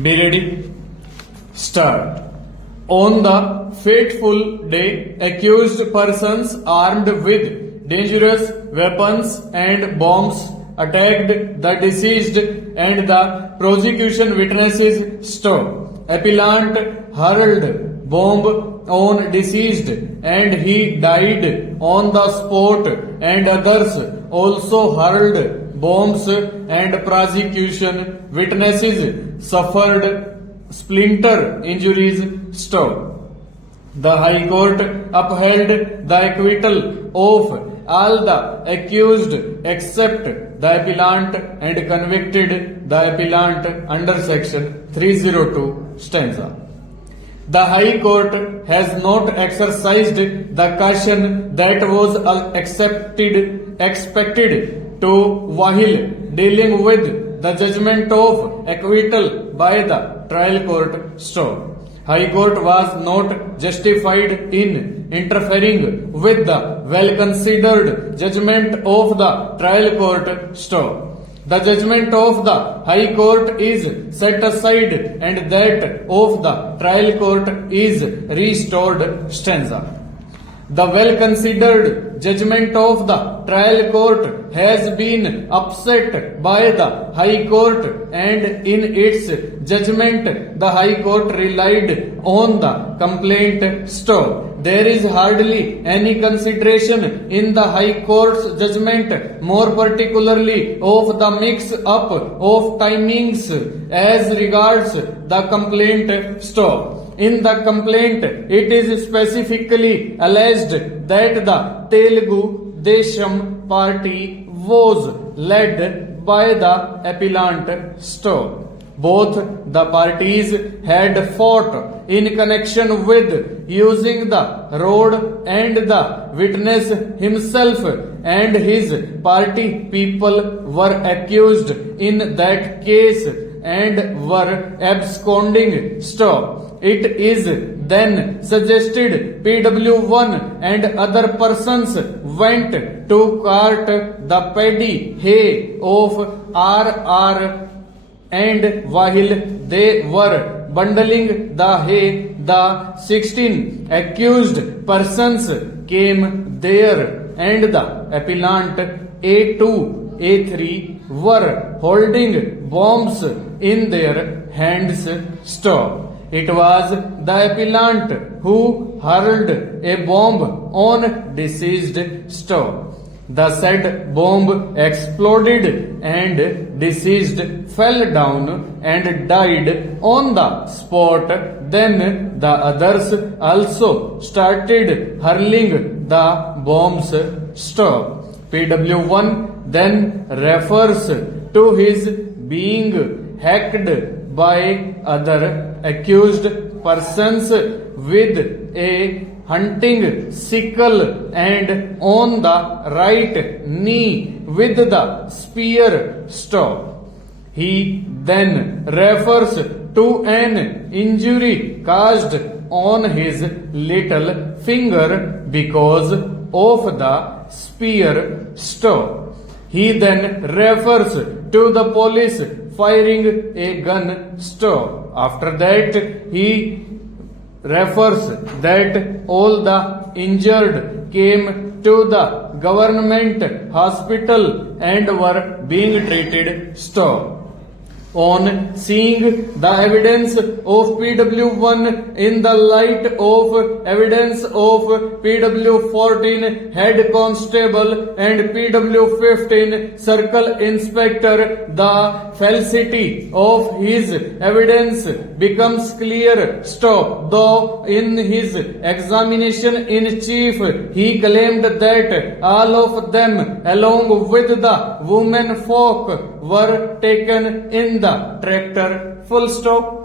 Be ready. Start. On the fateful day, accused persons armed with dangerous weapons and bombs attacked the deceased and the prosecution witnesses stop. Appellant hurled bomb on deceased and he died on the spot, and others also hurled bombs and prosecution witnesses suffered splinter injuries. Stop. The High Court upheld the acquittal of all the accused except the appellant and convicted the appellant under section 302 stanza. The High Court has not exercised the caution that was expected to while dealing with the judgment of acquittal by the trial court. Stop. High Court was not justified in interfering with the well-considered judgment of the trial court. Stop. The judgment of the High Court is set aside and that of the trial court is restored. Stanza. The well-considered judgment of the trial court has been upset by the High Court, and in its judgment the High Court relied on the complaint. Stop. There is hardly any consideration in the High Court's judgment, more particularly of the mix-up of timings as regards the complaint. Stop. In the complaint, it is specifically alleged that the Telugu Desam party was led by the appellant. Stop. Both the parties had fought in connection with using the road, and the witness himself and his party people were accused in that case and were absconding. Stop. It is then suggested PW1 and other persons went to cart the paddy hay of RR, and while they were bundling the hay, the 16 accused persons came there, and the appellant A2, A3 were holding bombs in their hands. Stop. It was the appellant who hurled a bomb on deceased. Stop. The said bomb exploded and deceased fell down and died on the spot. Then the others also started hurling the bombs. Stop. PW1 then refers to his being hacked by other accused persons with a hunting sickle and on the right knee with the spear. Stop. He then refers to an injury caused on his little finger because of the spear. Stop. He then refers to the police firing a gun. Stop. After that, he refers that all the injured came to the government hospital and were being treated. Stop. On seeing the evidence of PW1 in the light of evidence of PW14 head constable and PW15 circle inspector, the falsity of his evidence becomes clear. Stop. Though in his examination in chief he claimed that all of them along with the women folk were taken in the tractor. Full stop.